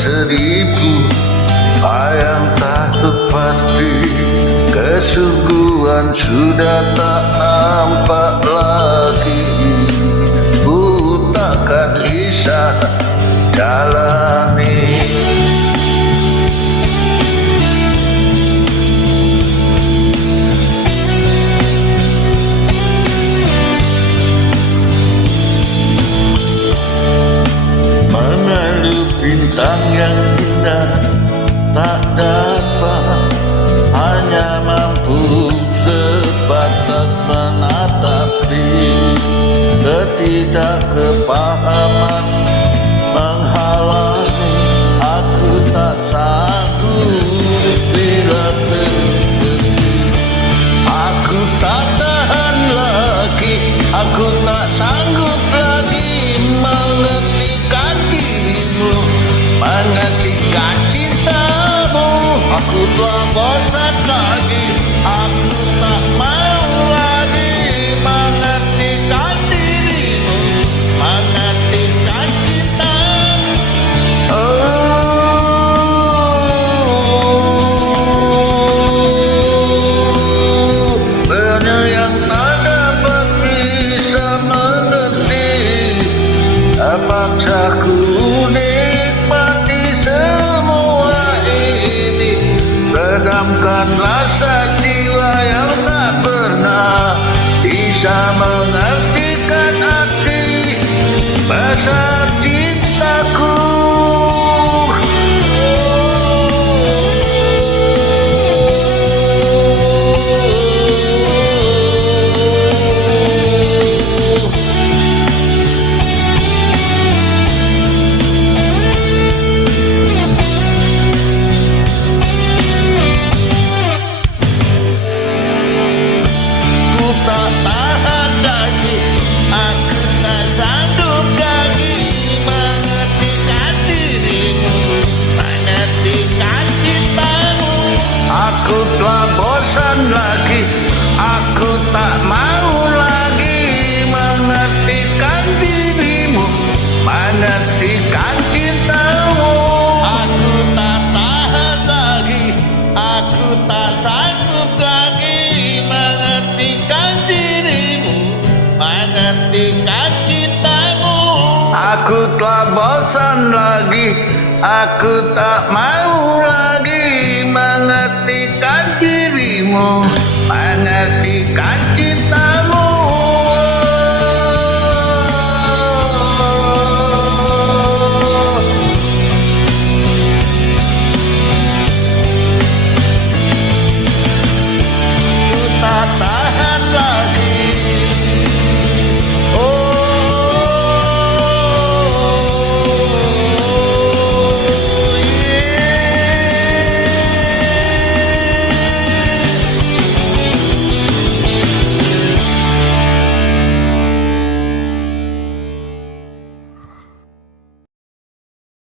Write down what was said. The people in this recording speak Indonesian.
seribu bayang tak pasti, kesungguhan sudah tak nampak lagi. Ku takkan bisa jalani. Mengeluh bintang yang indah tak dapat, hanya mampu sebatas menatapi. Ketidakkepahaman menghalangi, aku tak sanggup bila terjadi. Aku tak tahan lagi, aku tak sanggup lagi mengertikan dirimu, mengertikan cintamu. Aku telah bosan lagi, aku tak mau lagi mengertikan dirimu, mengertikan cintamu. Banyak yang tak dapat bisa mengerti, terpaksa ku nikmati semua ini. Redamkan rasa jiwa yang tak pernah bisa mengertikan arti besar cintaku. Tak tahan lagi, aku tak sanggup lagi mengertikan dirimu, mengertikan cintamu. Aku telah bosan lagi, aku tak mau lagi mengertikan dirimu, mengertikan cintamu. Aku tak tahan lagi, aku tak sanggup lagi mengertikan dirimu, mengertikan cintamu. Aku telah bosan lagi, aku tak mau lagi mengertikan dirimu, mengertikan